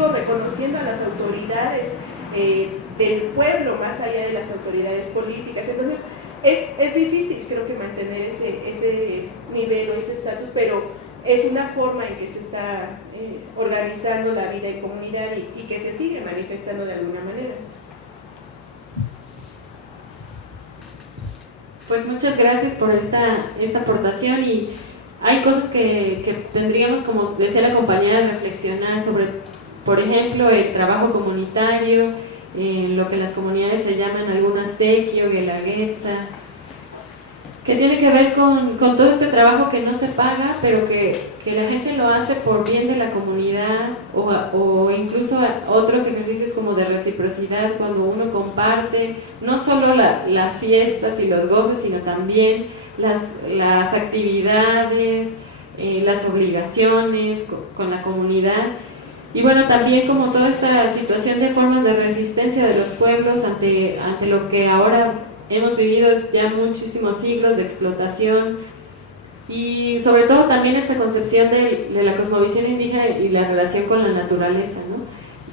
digo, reconociendo a las autoridades del pueblo más allá de las autoridades políticas. Entonces es difícil, creo que mantener ese nivel o ese estatus, pero es una forma en que se está organizando la vida en comunidad y que se sigue manifestando de alguna manera. Pues muchas gracias por esta aportación, y hay cosas que tendríamos, como decía la compañera, reflexionar sobre, por ejemplo, el trabajo comunitario, lo que las comunidades se llaman algunas tequio, guelaguetza, que tiene que ver con todo este trabajo que no se paga, pero que la gente lo hace por bien de la comunidad, o incluso otros ejercicios como de reciprocidad, cuando uno comparte no solo las fiestas y los goces, sino también las actividades, las obligaciones con la comunidad. Y bueno, también como toda esta situación de formas de resistencia de los pueblos ante lo que ahora hemos vivido ya muchísimos siglos de explotación, y sobre todo también esta concepción de la cosmovisión indígena y la relación con la naturaleza, ¿no?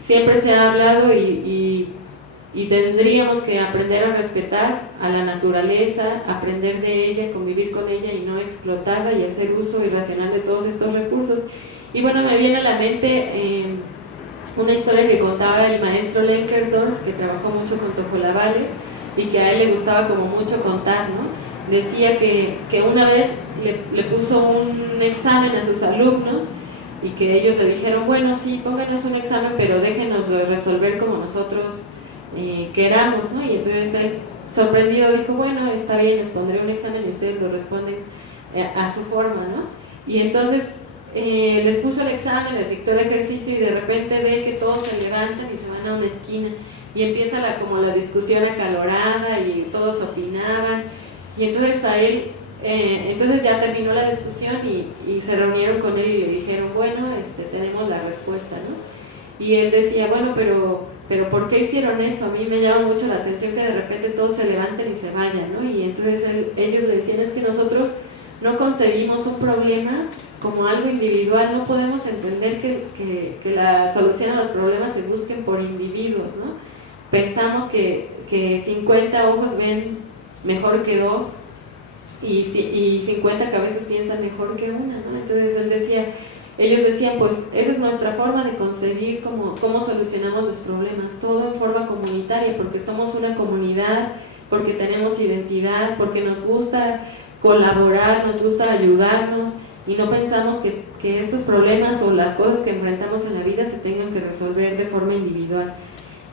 Siempre se ha hablado y tendríamos que aprender a respetar a la naturaleza, aprender de ella, convivir con ella y no explotarla y hacer uso irracional de todos estos recursos. Y bueno, me viene a la mente una historia que contaba el maestro Lenkersdorf, que trabajó mucho con tojolabales y que a él le gustaba como mucho contar, ¿no? Decía que una vez le puso un examen a sus alumnos y que ellos le dijeron, bueno, sí, pónganos un examen, pero déjenoslo resolver como nosotros queramos, ¿no? Y entonces él, sorprendido, dijo, bueno, está bien, les pondré un examen y ustedes lo responden a su forma, ¿no? Y entonces les puso el examen, les dictó el ejercicio, y de repente ve que todos se levantan y se van a una esquina y empieza como la discusión acalorada y todos opinaban, y entonces a él entonces ya terminó la discusión y se reunieron con él y le dijeron, bueno, tenemos la respuesta, ¿no? Y él decía, bueno, pero ¿por qué hicieron eso? A mí me llama mucho la atención que de repente todos se levanten y se vayan, ¿no? Y entonces ellos le decían, es que nosotros no concebimos un problema como algo individual, no podemos entender que la solución a los problemas se busquen por individuos, ¿no? Pensamos que 50 ojos ven mejor que 2 y 50 cabezas piensan mejor que una, ¿no? Entonces ellos decían, pues esa es nuestra forma de concebir cómo solucionamos los problemas, todo en forma comunitaria, porque somos una comunidad, porque tenemos identidad, porque nos gusta colaborar, nos gusta ayudarnos, y no pensamos que estos problemas o las cosas que enfrentamos en la vida se tengan que resolver de forma individual.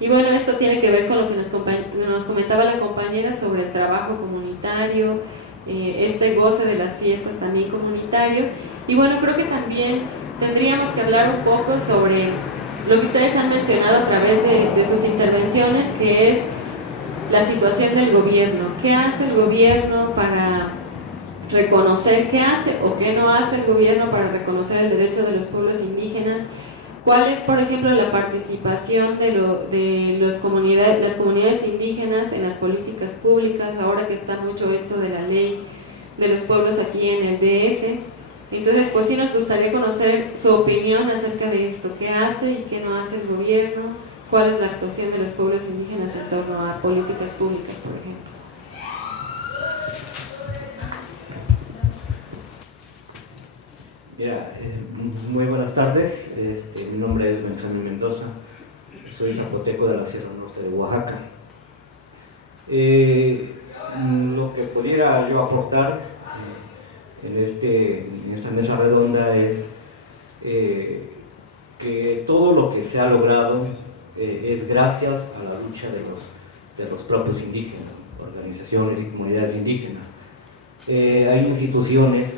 Y bueno, esto tiene que ver con lo que nos comentaba la compañera sobre el trabajo comunitario, este goce de las fiestas también comunitario. Y bueno, creo que también tendríamos que hablar un poco sobre lo que ustedes han mencionado a través de sus intervenciones, que es la situación del gobierno. ¿Qué hace el gobierno para reconocer, qué hace o qué no hace el gobierno para reconocer el derecho de los pueblos indígenas? ¿Cuál es, por ejemplo, la participación de las comunidades indígenas en las políticas públicas, ahora que está mucho esto de la ley de los pueblos aquí en el DF? Entonces, pues sí nos gustaría conocer su opinión acerca de esto, qué hace y qué no hace el gobierno, cuál es la actuación de los pueblos indígenas en torno a políticas públicas, por ejemplo. Mira, muy buenas tardes, mi nombre es Benjamín Mendoza, soy zapoteco de la Sierra Norte de Oaxaca. Lo que pudiera yo aportar en esta mesa redonda es que todo lo que se ha logrado es gracias a la lucha de los propios indígenas, organizaciones y comunidades indígenas. Hay instituciones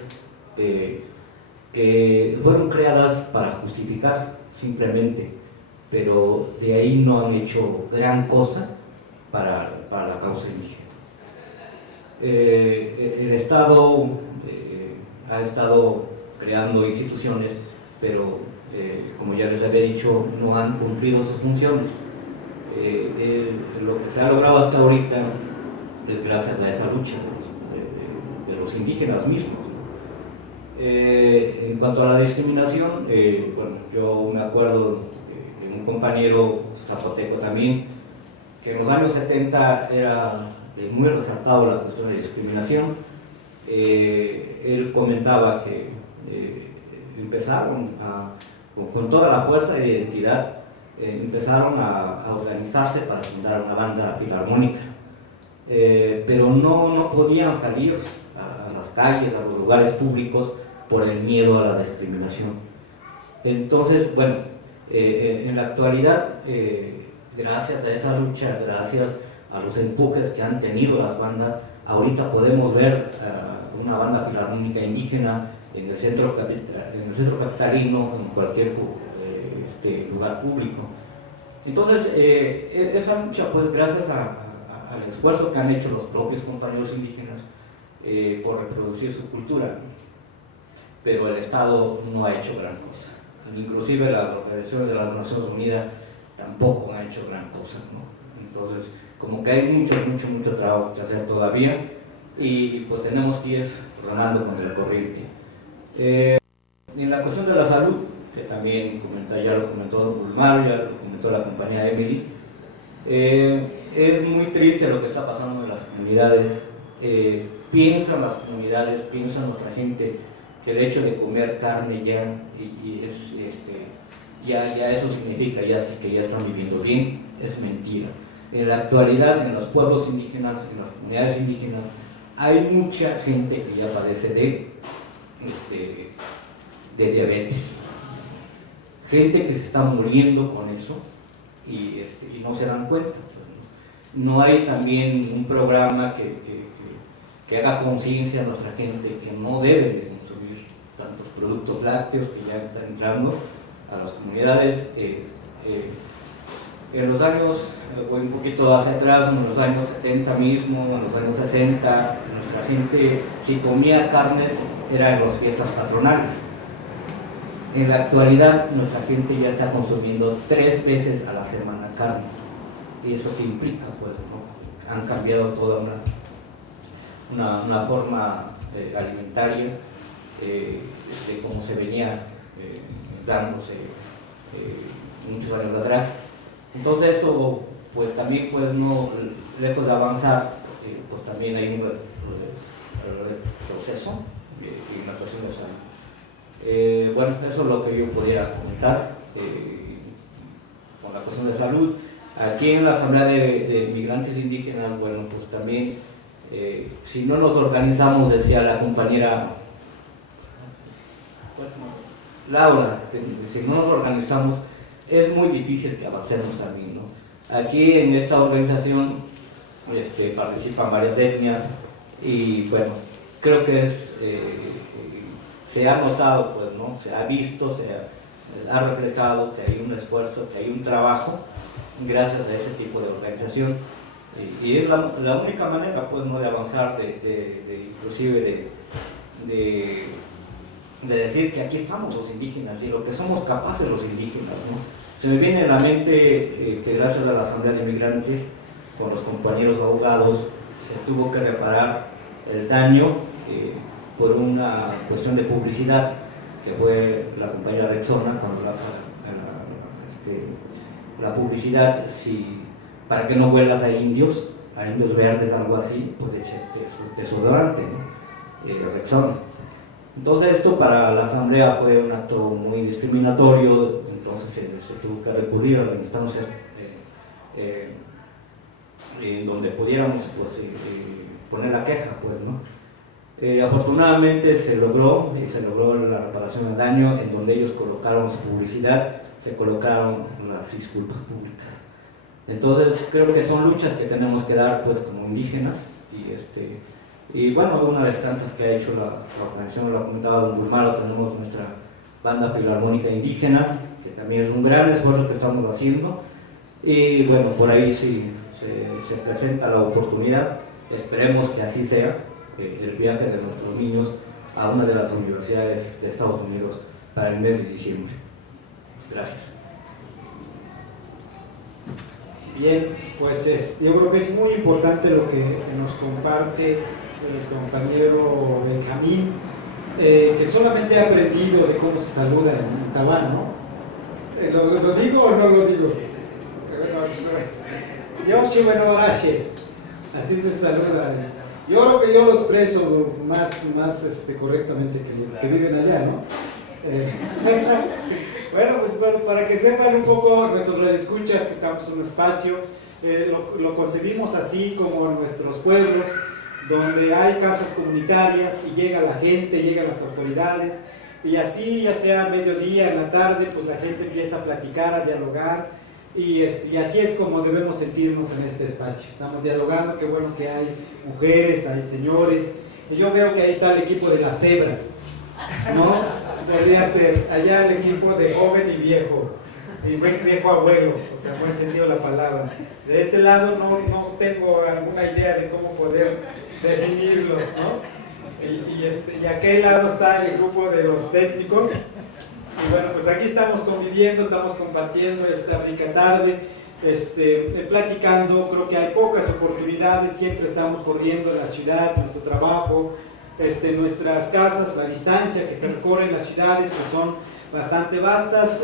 que fueron creadas para justificar simplemente, pero de ahí no han hecho gran cosa para la causa indígena. El Estado ha estado creando instituciones, pero como ya les había dicho, no han cumplido sus funciones. Lo que se ha logrado hasta ahorita es gracias a esa lucha de los indígenas mismos. En cuanto a la discriminación, bueno, yo me acuerdo que compañero zapoteco también, que en los años 70 era muy resaltado la cuestión de discriminación. Él comentaba que empezaron con toda la fuerza de identidad, empezaron a organizarse para fundar una banda filarmónica, pero no podían salir a las calles, a los lugares públicos, por el miedo a la discriminación. Entonces, bueno, en la actualidad, gracias a esa lucha, gracias a los empujes que han tenido las bandas, ahorita podemos ver una banda filarmónica indígena en el centro capitalino, en cualquier lugar público. Entonces, esa lucha, pues gracias al esfuerzo que han hecho los propios compañeros indígenas por reproducir su cultura, pero el Estado no ha hecho gran cosa. Inclusive las organizaciones de las Naciones Unidas tampoco han hecho gran cosa, ¿no? Entonces, como que hay mucho trabajo que hacer todavía, y pues tenemos que ir remando con el corriente. En la cuestión de la salud, que también ya lo comentó don Gulmar, ya lo comentó la compañera Emily, es muy triste lo que está pasando en las comunidades. Piensan las comunidades, piensan nuestra gente, que el hecho de comer carne ya eso significa que ya están viviendo bien. Es mentira. En la actualidad, en los pueblos indígenas, en las comunidades indígenas, hay mucha gente que ya padece de diabetes, gente que se está muriendo con eso y no se dan cuenta. No hay también un programa que haga conciencia a nuestra gente que no debe de consumir tantos productos lácteos que ya están entrando a las comunidades. En los años, voy un poquito hacia atrás, en los años 70 mismo, en los años 60, nuestra gente, si comía carnes, era en las fiestas patronales. En la actualidad, nuestra gente ya está consumiendo 3 veces a la semana carne. ¿Y eso qué implica? Pues, ¿no? Han cambiado toda una forma alimentaria de cómo se venía dándose muchos años atrás. Entonces esto, pues también, pues no, lejos de avanzar, pues también hay un proceso y la cuestión de salud. Bueno, eso es lo que yo podría comentar con la cuestión de salud. Aquí en la Asamblea de Migrantes Indígenas, bueno, pues también, si no nos organizamos, decía la compañera Laura, si no nos organizamos, es muy difícil que avancemos también, ¿no? Aquí en esta organización participan varias etnias y bueno, creo que se ha notado, pues, ¿no? Se ha visto, se ha reflejado que hay un esfuerzo, que hay un trabajo gracias a ese tipo de organización, y es la única manera, pues, ¿no?, de avanzar, inclusive de decir que aquí estamos los indígenas y lo que somos capaces los indígenas, ¿no? Se me viene a la mente que gracias a la Asamblea de Migrantes, con los compañeros abogados, se tuvo que reparar el daño por una cuestión de publicidad, que fue la compañera Rexona, cuando la publicidad, para que no huelas a indios verdes, algo así, pues de desodorante, ¿no? Rexona. Entonces esto para la Asamblea fue un acto muy discriminatorio, entonces se tuvo que recurrir a la instancia en donde pudiéramos, pues, poner la queja, pues, ¿no? Afortunadamente se logró la reparación del daño, en donde ellos colocaron su publicidad, se colocaron las disculpas públicas. Entonces creo que son luchas que tenemos que dar, pues, como indígenas, y bueno, una de tantas que ha hecho la organización, lo ha comentado don Gulmar, tenemos nuestra banda filarmónica indígena, que también es un gran esfuerzo que estamos haciendo, y bueno, por ahí sí se presenta la oportunidad, esperemos que así sea, el viaje de nuestros niños a una de las universidades de Estados Unidos para el mes de diciembre. Gracias. Bien, pues yo creo que es muy importante lo que nos comparte el compañero Benjamín, que solamente ha aprendido de cómo se saluda en Tabán, ¿no? ¿Lo digo o no lo digo? Yoshi bueno Arashi, así se saluda. Yo creo que yo lo expreso más correctamente que los que viven allá, ¿no? Bueno, pues para que sepan un poco nuestros radioescuchas que estamos en un espacio, lo concebimos así como en nuestros pueblos, donde hay casas comunitarias y llega la gente, llegan las autoridades, y así ya sea mediodía, en la tarde, pues la gente empieza a platicar, a dialogar, y así es como debemos sentirnos en este espacio. Estamos dialogando, qué bueno que hay mujeres, hay señores, y yo veo que ahí está el equipo de la cebra, ¿no? Podría ser allá el equipo de joven y viejo abuelo, o sea, buen sentido de la palabra. De este lado no tengo alguna idea de cómo poder definirlos, ¿no? Y aquel lado está el grupo de los técnicos. Y bueno, pues aquí estamos conviviendo, estamos compartiendo esta rica tarde, platicando. Creo que hay pocas oportunidades, siempre estamos corriendo en la ciudad, nuestro trabajo, nuestras casas, la distancia que se recorre en las ciudades, que son bastante vastas.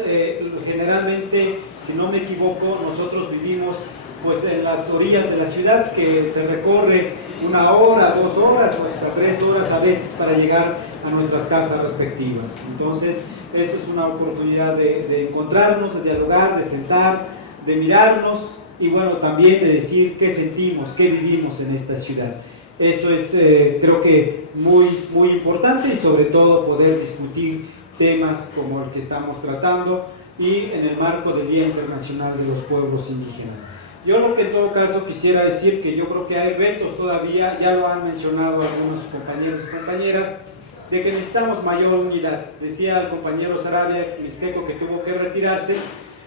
Generalmente, si no me equivoco, nosotros vivimos pues en las orillas de la ciudad, que se recorre 1 hora, 2 horas o hasta 3 horas a veces para llegar a nuestras casas respectivas. Entonces, esto es una oportunidad de encontrarnos, de dialogar, de sentar, de mirarnos y bueno, también de decir qué sentimos, qué vivimos en esta ciudad. Eso es, creo que muy importante, y sobre todo poder discutir temas como el que estamos tratando y en el marco del Día Internacional de los Pueblos Indígenas. Yo lo que en todo caso quisiera decir que yo creo que hay retos todavía, ya lo han mencionado algunos compañeros y compañeras, de que necesitamos mayor unidad. Decía el compañero Sarabia Mixteco, que tuvo que retirarse,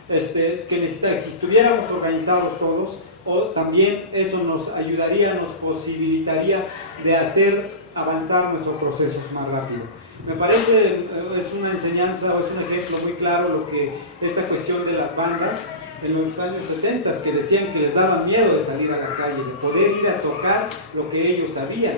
que si estuviéramos organizados todos, o también eso nos ayudaría, nos posibilitaría de hacer avanzar nuestros procesos más rápido. Me parece, es una enseñanza o es un ejemplo muy claro lo que esta cuestión de las bandas en los años 70, que decían que les daba miedo de salir a la calle, de poder ir a tocar lo que ellos sabían.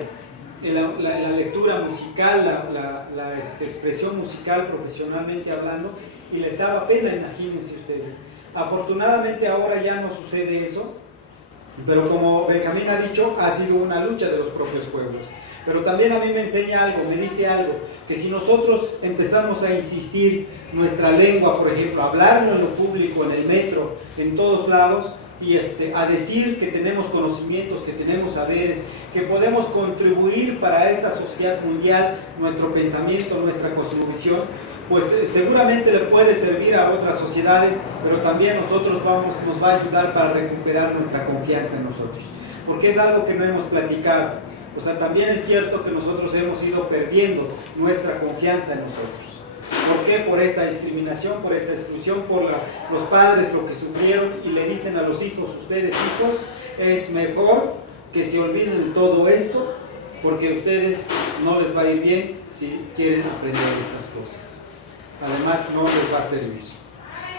La lectura musical, la expresión musical profesionalmente hablando, y les daba pena, imagínense ustedes. Afortunadamente ahora ya no sucede eso, pero como Benjamín ha dicho, ha sido una lucha de los propios pueblos. Pero también a mí me enseña algo, me dice algo, que si nosotros empezamos a insistir nuestra lengua, por ejemplo, hablarlo en lo público, en el metro, en todos lados, y a decir que tenemos conocimientos, que tenemos saberes, que podemos contribuir para esta sociedad mundial, nuestro pensamiento, nuestra cosmovisión, pues seguramente le puede servir a otras sociedades, pero también nosotros nos va a ayudar para recuperar nuestra confianza en nosotros, porque es algo que no hemos platicado. O sea, también es cierto que nosotros hemos ido perdiendo nuestra confianza en nosotros. ¿Por qué? Por esta discriminación, por esta exclusión, por los padres lo que sufrieron, y le dicen a los hijos: ustedes hijos, es mejor que se olviden de todo esto, porque a ustedes no les va a ir bien si quieren aprender estas cosas. Además, no les va a servir.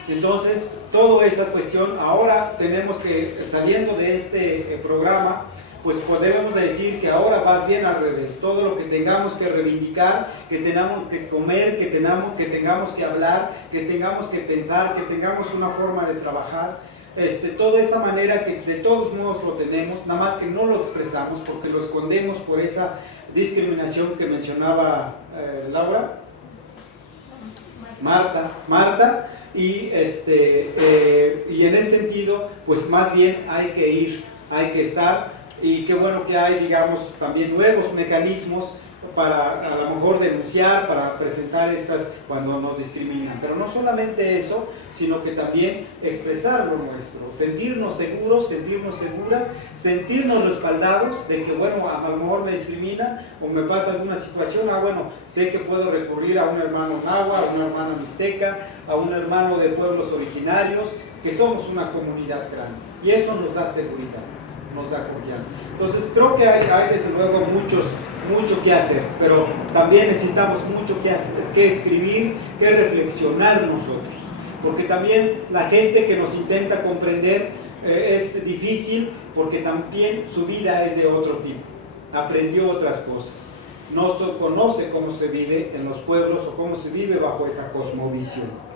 Entonces, toda esa cuestión, ahora tenemos que, saliendo de este programa, pues podemos decir que ahora va bien al revés. Todo lo que tengamos que reivindicar, que tengamos que comer, que tengamos que hablar, que tengamos que pensar, que tengamos una forma de trabajar, toda esa manera que de todos modos lo tenemos, nada más que no lo expresamos porque lo escondemos por esa discriminación que mencionaba Marta, y en ese sentido, pues más bien hay que ir, hay que estar. Y qué bueno que hay, digamos, también nuevos mecanismos para a lo mejor denunciar, para presentar estas cuando nos discriminan. Pero no solamente eso, sino que también expresar lo nuestro, sentirnos seguros, sentirnos seguras, sentirnos respaldados de que, bueno, a lo mejor me discriminan o me pasa alguna situación, bueno, sé que puedo recurrir a un hermano náhuatl, a una hermana mixteca, a un hermano de pueblos originarios, que somos una comunidad grande. Y eso nos da seguridad, nos da confianza. Entonces creo que hay desde luego mucho que hacer, pero también necesitamos mucho que escribir, que reflexionar nosotros, porque también la gente que nos intenta comprender es difícil, porque también su vida es de otro tipo, aprendió otras cosas, no conoce cómo se vive en los pueblos o cómo se vive bajo esa cosmovisión.